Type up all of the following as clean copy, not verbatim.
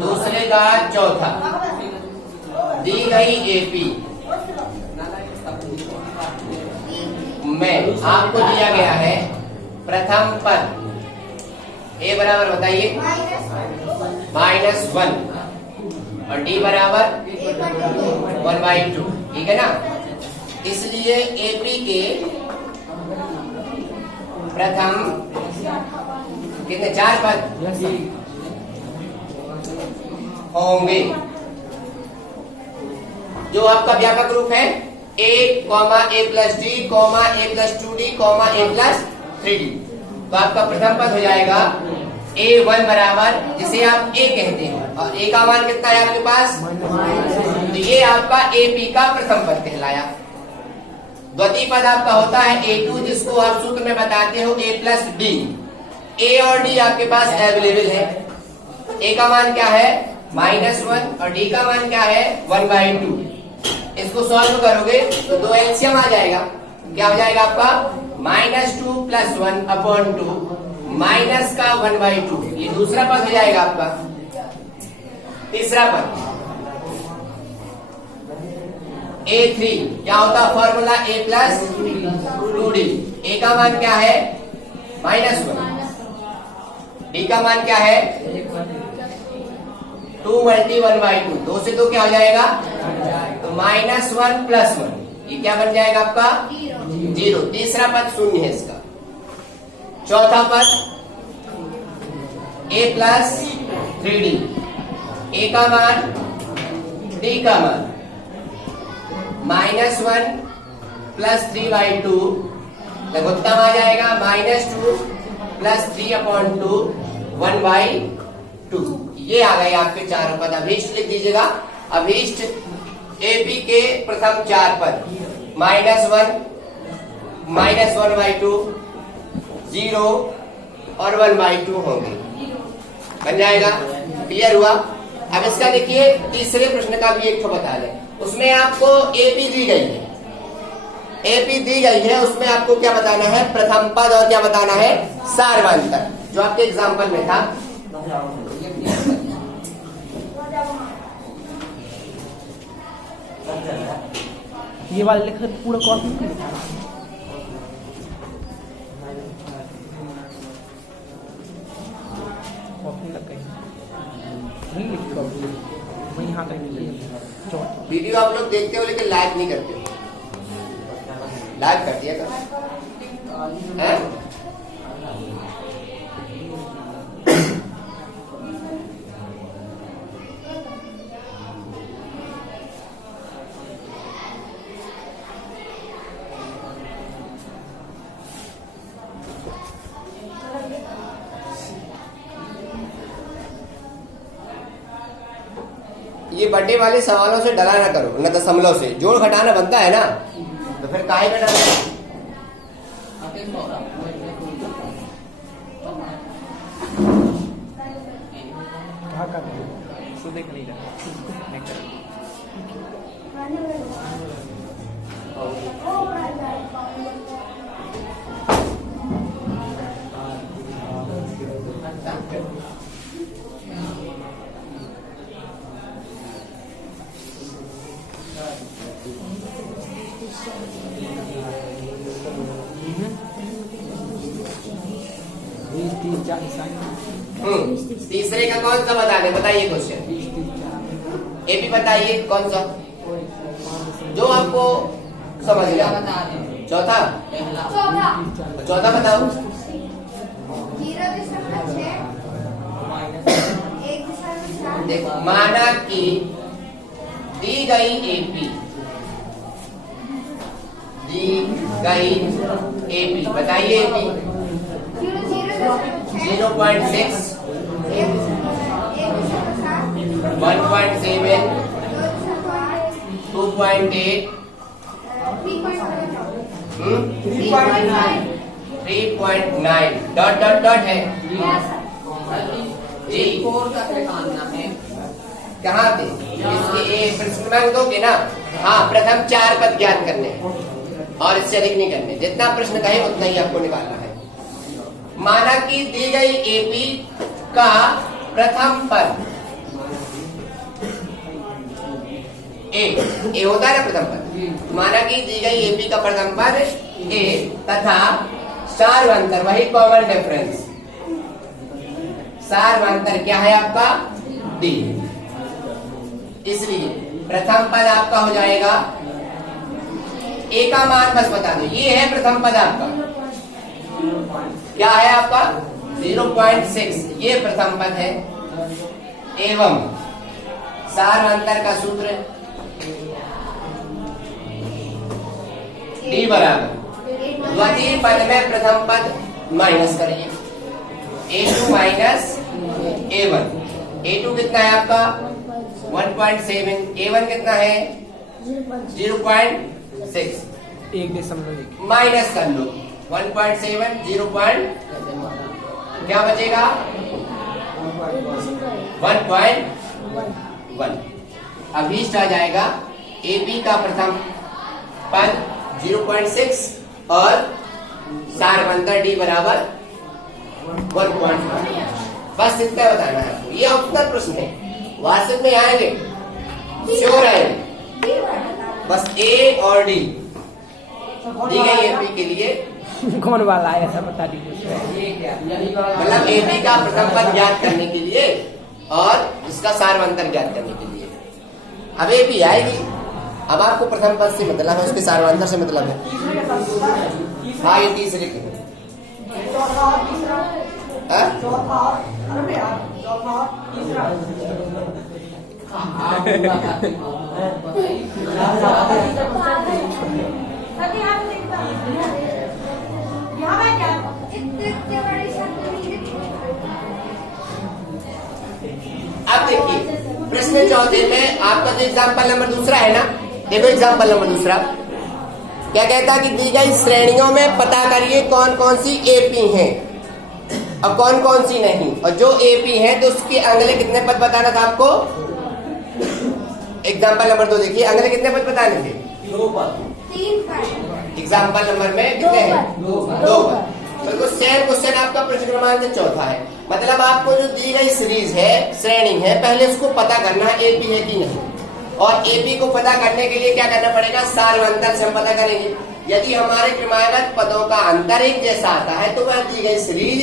दूसरे का चौथा। दी गई एपी में आपको दिया गया है प्रथम पद ए बराबर बताइए -1 और डी बराबर 1/2, ठीक है ना। इसलिए एपी के प्रथम कितने 4 पद होंगे। जो आपका व्यापक रूप है a, a plus D, a plus 2d, a plus 3d। तो आपका प्रथम पद हो जाएगा a1 बराबर, जिसे आप a कहते हैं, और a का मान कितना है आपके पास, तो ये आपका AP का प्रथम पद कहलाया। द्वितीय पद आपका होता है A2, जिसको आप सूत्र में बताते हो a प्लस डी। a और d आपके पास अवेलेबल है। a का मान क्या है -1 और d का मान क्या है 1/2। इसको सॉल्व करोगे तो 2 एलसीएम आ जाएगा। क्या हो जाएगा आपका -2 + 1/2 माइनस का 1/2। ये दूसरा पद हो जाएगा आपका। तीसरा पद A3 क्या होता है formula a plus 2d। a का मान क्या है -1, d का मान क्या है 2 × 1/2। 2 से 2 क्या हो जाएगा तो -1 + 1, ये क्या बन जाएगा आपका 0। तीसरा पद शून्य है इसका। चौथा पद a प्लस 3d। a का मान d का मान -1 + 3/2 लघुत्तम आ जाएगा -2 + 3/2 1/2। ये आ गए आपके चारों पद। अभीष्ट लिख दीजिएगा। अभीष्ट एपी के प्रथम 4 पद -1 -1/2 0 और 1/2 होंगे। बन जाएगा। क्लियर हुआ। अब इसका देखिए तीसरे प्रश्न का भी एक तो बता दें। उसमें आपको एपी दी गई है, एपी दी गई है, उसमें आपको क्या बताना है प्रथम पद और क्या बताना है सार्वंतर, जो आपके एग्जाम्पल में था। ये वाला लिखा पूरा कॉपी में लिखा कॉपी लग गई नहीं लिखी कॉपी वही यहाँ कहीं वीडियो आप लोग देखते हो लेकिन लाइक नहीं करते हो। लाइक कर दिया है? ये बड़े वाले सवालों से डरा ना करो, न दशमलव से। जोड़ घटाना बनता है ना, तो फिर काहे का डर है? देख नहीं तीसरे का कौन सा बता दे, बताइए क्वेश्चन। एपी बताइए कौन सा जो आपको समझ गया। चौथा चौथा बताओ। देखो माना कि दी गई एपी, दी गई एपी, बताइए एपी 0.6 1.7 2.8 3.9 डॉट डॉट डॉट है जी। कहाँ थे इसके प्रश्न में दोगे ना। हाँ प्रथम 4 पद ज्ञात करने हैं और इससे अधिक नहीं करने। जितना प्रश्न कहे उतना ही आपको निकालना है। माना कि दी गई एपी का प्रथम पद ए होता है ना प्रथम पद, माना कि दी गई एपी का प्रथम पद ए तथा सार्वंतर वही कॉमन डिफरेंस, सार्वंतर क्या है आपका डी। इसलिए प्रथम पद आपका हो जाएगा, ए का मान बस बता दो, ये है प्रथम पद आपका, क्या है आपका 0.6, ये प्रथम पद है। एवं सार्वंतर का सूत्र डी बराबर द्वितीय पद में प्रथम पद माइनस करिए, A2 माइनस A1। A2 कितना है आपका 1.7, A1 कितना है 0.6, 1.1 माइनस कर लो 1.7 0. क्या बचेगा 1.1। अब ईस्ट आ जाएगा, AB का प्रथम पद 0.6 और सार्वंतर डी बराबर 1.1। बस इतना बताना है आपको, ये ऑप्शनल प्रश्न है, वास्तविक में आएंगे श्योर आएंगे। बस ए और डी दी गई एपी के लिए कौन वाला है ऐसा बता दीजिए। मतलब एपी का प्रथम पद ज्ञात करने के लिए और इसका सार्वंतर ज्ञात करने के लिए। अब एपी आएगी, अब आपको प्रथम पद से मतलब है, उसके सार्वंतर से मतलब है। हाँ ये तीसरे के अब देखिए प्रश्न चौथे में आपका जो एग्जाम्पल नंबर दूसरा है ना, देखो एग्जाम्पल नंबर दूसरा क्या कहता है कि दी गई श्रेणियों में पता करिए कौन कौन सी एपी हैं और कौन कौन सी नहीं, और जो एपी है तो उसके अगले कितने पद बताना था आपको। एग्जाम्पल नंबर 2 देखिए, अगले कितने पद बताने थे 2 पद, 3 पद। एग्जाम्पल नंबर में कितने हैं 2 पद। बिल्कुल सेम क्वेश्चन आपका प्रश्न क्रमांक चौथा है, मतलब आपको जो दी गई सीरीज है श्रेणी है पहले उसको पता करना है एपी है कि नहीं, और एपी को पता करने के लिए क्या करना पड़ेगा सार्वंतर से हम पता करेंगे। यदि हमारे क्रमागत पदों का अंतर एक जैसा आता है तो वह दी गई सीरीज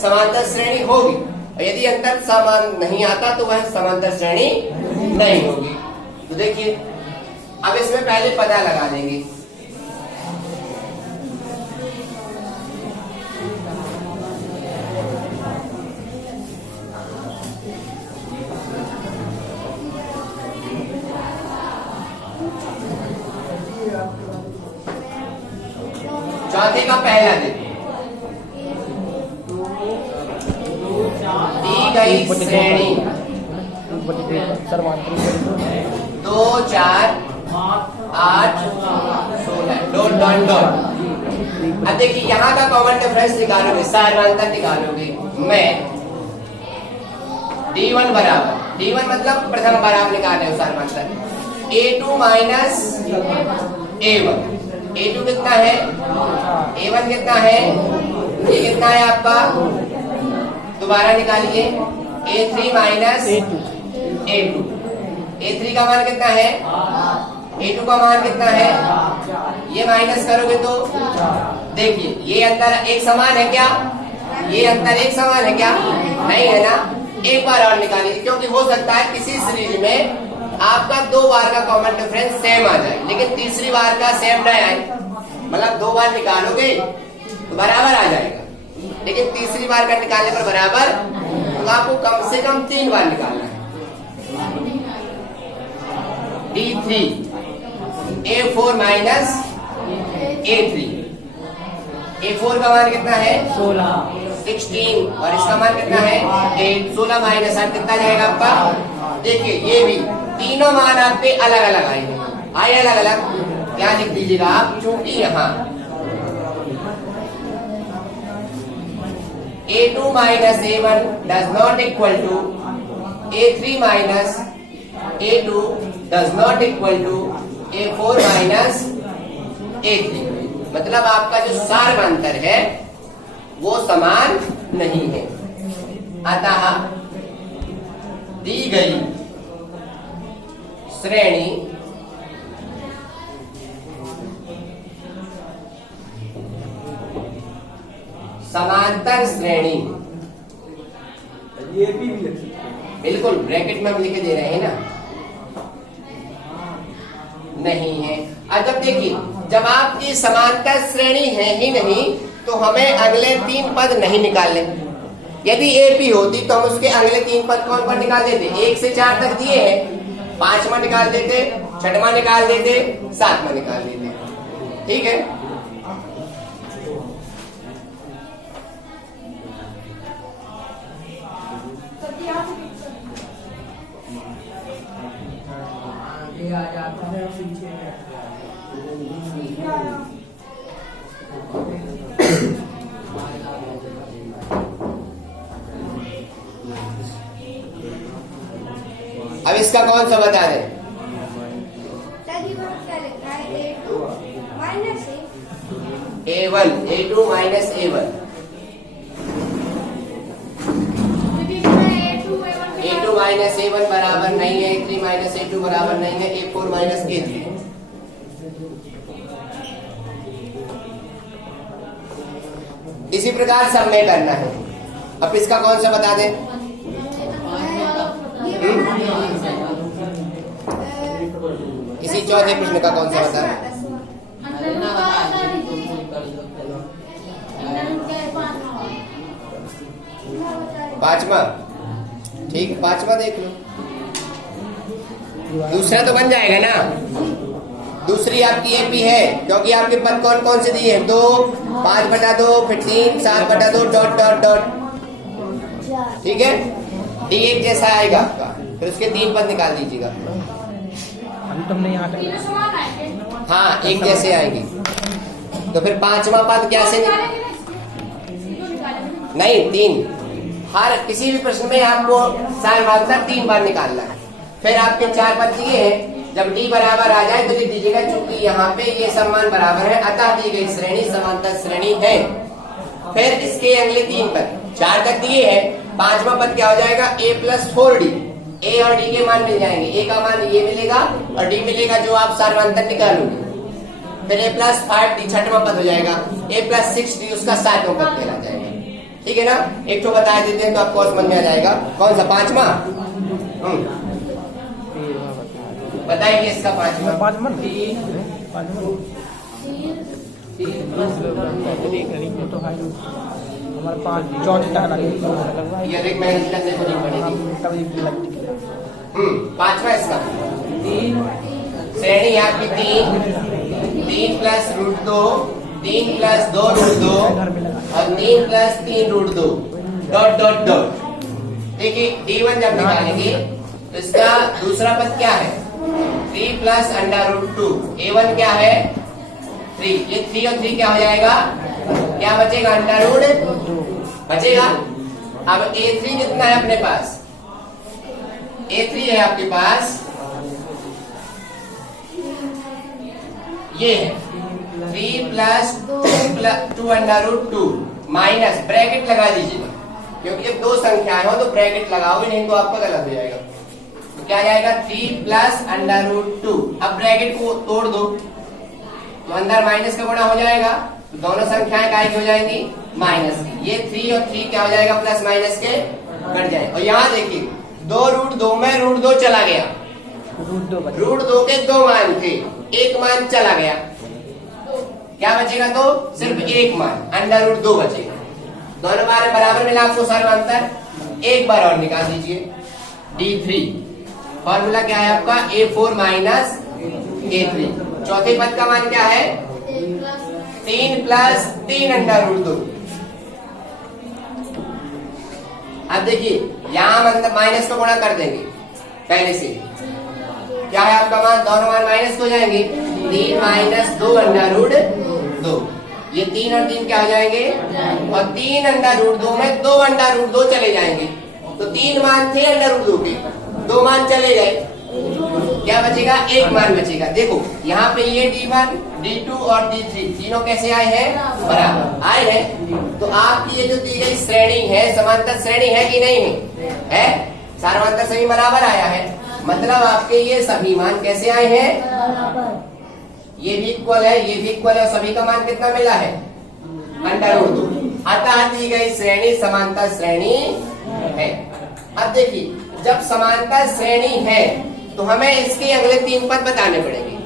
समांतर श्रेणी होगी, और यदि अंतर समान नहीं आता तो वह समांतर श्रेणी नहीं होगी। तो देखिए अब इसमें पहले पता लगा देंगे। चौथे का पहला देखिए, दी गई श्रेणी 2 4 8 16 डॉट डॉट डॉट। अब देखिए यहाँ का कॉमन डिफरेंस निकालोगे, सार्वंतर निकालोगे। मैं D1 बराबर, D1 मतलब प्रथम बार आप निकाले हो सार्वंतर, A2 माइनस A1। A2 कितना है A1 कितना है, ये कितना है आपका, दोबारा निकालिए A3 माइनस A2। A3 का मान कितना है, A2 का मान कितना है, ये माइनस करोगे तो देखिए ये अंतर एक समान है क्या, ये अंतर एक समान है क्या, नहीं है ना। एक बार और निकालिए, क्योंकि हो सकता है किसी सीरीज में आपका 2 बार का कॉमन डिफरेंस सेम आ जाए लेकिन तीसरी बार का सेम नहीं आए, मतलब 2 बार निकालोगे तो बराबर आ जाएगा, लेकिन तीसरी बार का निकालने पर बराबर, तो आपको कम से कम 3 बार निकालना है। D3 A4 minus A3, A4 का मान कितना है 16 और इसका मान कितना है 8। 16 माइनस 8 कितना जाएगा आपका, देखिए ये भी तीनों मान आपके अलग अलग आएंगे, आए अलग अलग, क्या लिख दीजिएगा आप, चूंकि यहाँ A2 minus A1 does not equal to A3 minus A2 does not equal to A4 minus A3, मतलब आपका जो सार्वंतर है वो समान नहीं है। अतः दी गई श्रेणी समांतर श्रेणी, ये भी लिख सकते हैं। बिल्कुल ब्रैकेट में हम लिखे दे रहे हैं ना, नहीं है। अब जब देखिए, जब आपकी समांतर श्रेणी है ही नहीं तो हमें अगले 3 पद नहीं निकालने। यदि एपी होती तो हम उसके अगले 3 पद कौन पर निकाल देते? 1 से 4 तक दिए हैं, 5वां निकाल देते, 6वां निकाल देते, 7वां निकाल देते। ठीक है, अब इसका कौन सा बता दें? A1 A2 minus A1, A2 minus A1 बराबर नहीं है A3 माइनस A2 बराबर नहीं है A4 माइनस A3। इसी प्रकार सब में करना है। अब इसका कौन सा बता दें? इसी चौथे प्रश्न का कौन सा बता? 5वां। ठीक, 5वां देख लो। दूसरा तो बन जाएगा ना। दूसरी आपकी एपी है, क्योंकि आपके पद कौन कौन से दिए हैं? 2, 5/2, फिर 3, 7/2 डॉट डॉट डॉट। ठीक है, डी एक जैसा आएगा आपका, फिर उसके 3 पद निकाल दीजिएगा। अभी तुमने यहाँ तक, हाँ, एक जैसे आएंगे। तो फिर 5वां पद क्या से नहीं 3। हर किसी भी प्रश्न में आपको समांतर 3 बार निकालना है। फिर आपके 4 पद दिए हैं, जब डी बराबर आ जाए तो लिख दीजिएगा चूंकि यहाँ पे ये सम्मान बराबर है अतः दी गई श्रेणी समांतर श्रेणी है। फिर इसके अगले 3 पद 4 तक दिए हैं, 5वां पद क्या हो जाएगा? A+4D। ए और डी के मान मिल जाएंगे, ए का मान ये मिलेगा और डी मिलेगा जो आप समांतर निकालोगे। फिर A+5D 6वां पद हो जाएगा, A+6D उसका 7वां पद कहला जाएगा। ठीक है ना, एक तो बता देते हैं तो आपको समझ में आ जाएगा। कौन सा 5वां? बताइए इसका 5वां। 5वां तो हमारे 5 चौथे तक लगे। ये देख मेहनत करने को नहीं पड़ेगी। 5वां इसका श्रेणी आपकी 3 प्लस √2, 3 प्लस 2 √2 और 3 प्लस 3 √2 डॉट डॉट डॉट। देखिए D1 जब निकालेंगे तो इसका दूसरा पद क्या है? 3 प्लस √2। A1 क्या है? 3। ये 3 और 3 क्या हो जाएगा? क्या बचेगा? √2 बचेगा। अब A3 कितना है अपने पास? A3 है आपके पास, ये है 3 प्लस 2 √2 माइनस ब्रैकेट लगा दीजिएगा, क्योंकि जब 2 संख्याएं हो तो ब्रैकेट लगाओगे, नहीं तो आपका गलत हो जाएगा। तो क्या जाएगा? 3 प्लस √2। अब ब्रैकेट को तोड़ दो तो अंदर माइनस का गुणा हो जाएगा, तो दोनों संख्याएं काय की हो जाएंगी? माइनस की। ये 3 और 3 क्या हो जाएगा? प्लस माइनस के कट जाए। और यहाँ देखिए 2 √2 में √2 चला गया, √2 के 2 मान थे, 1 मान चला गया, क्या बचेगा? तो सिर्फ 1 मान √2 बचेगा। दोनों बार बराबर मिला आपको सर्वांतर, एक बार और निकाल दीजिए D3। फॉर्मूला क्या है आपका? A4 minus A3। चौथे पद का मान क्या है? 3 प्लस 3 √2। अब देखिए यहां मतलब माइनस को गुणा कर देंगे पहले से। क्या है आपका मान? दोनों मान माइनस हो जाएंगे, 3 माइनस 2 √2। ये 3 और 3 क्या हो जाएंगे? और 3 √2 में 2 √2 चले जाएंगे, तो 3 मान थे √2 के, 2 मान चले गए, क्या बचेगा? एक मान बचेगा। देखो यहाँ पे ये D1, D2 और D3 तीनों कैसे आए हैं? बराबर आए हैं। तो आपकी ये जो दी गई श्रेणी है समांतर श्रेणी है कि नहीं है? है। सार्वधातुक सभी बराबर आया है, मतलब आपके ये सभी मान कैसे आए हैं? ये भी इक्वल है, ये भी इक्वल है, सभी का मान कितना मिला है? √2। अतः दी गई श्रेणी समांतर श्रेणी है। अब देखिए जब समांतर श्रेणी है तो हमें इसके अगले 3 पद बताने पड़ेंगे।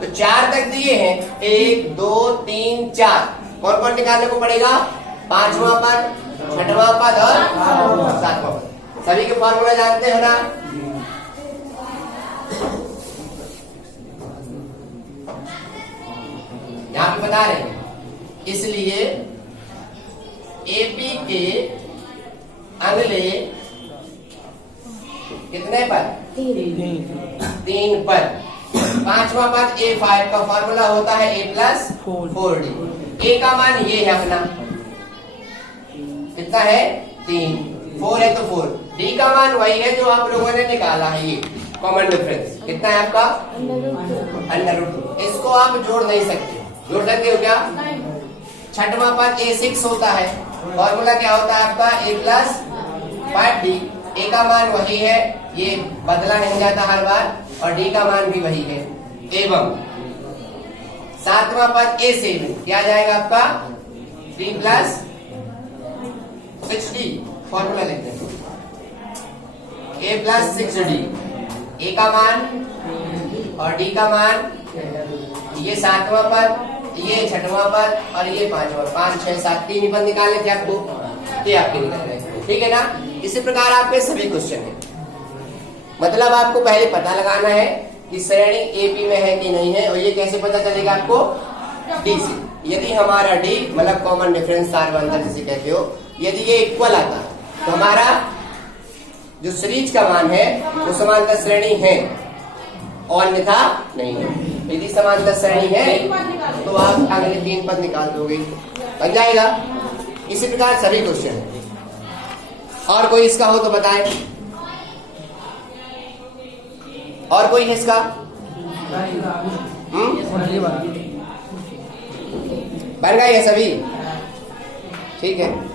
तो 4 तक दिए हैं, 1 2 3 4, कौन कौन निकालने को पड़ेगा? 5वां पद, 6वां पद और 7वां पद। सभी के फॉर्मूला जानते हो ना? यहाँ पे बता रहे हैं, इसलिए एपी के अगले कितने पद? 3 पद। 5वां पद A5 का फॉर्मूला होता है A+4D। A का मान ये है अपना, कितना है? 3। 4 है तो 4। D का मान वही है जो आप लोगों ने निकाला है, ये कॉमन डिफरेंस कितना है आपका? √2। इसको आप जोड़ नहीं सकते, जोड़ सकते हो क्या? 6वां पद A6 होता है, फॉर्मूला क्या होता है आपका? A+5D। A का मान वही है, ये बदला नहीं जाता हर बार, और D का मान भी वही है। एवं 7वां पद A7 क्या जाएगा आपका? 3+6D। फॉर्मूला लिखते हैं A+6D। A का मान और D का मान, ये 7वां पद, ये 6वां पद और ये 5वां। 5 6 7 3 ही पद निकालने थे आपको, ये आपके निकल रहे, ठीक है ना? इसी प्रकार आपके सभी क्वेश्चन है, मतलब आपको पहले पता लगाना है कि श्रेणी एपी में है कि नहीं है, और ये कैसे पता चलेगा आपको? डी से। यदि हमारा डी मतलब कॉमन डिफरेंस सार्वधातुक जिसे कहते हो, यदि ये इक्वल आता है तो हमारा जो सीरीज का मान है वो समांतर श्रेणी है, और अन्यथा नहीं है। यदि समांतर श्रेणी है तो आप अगले 3 पद निकाल दोगे, बन जाएगा। इसी प्रकार सभी क्वेश्चन है। और कोई इसका हो तो बताएं, और कोई है इसका? बन गए ये सभी, ठीक है।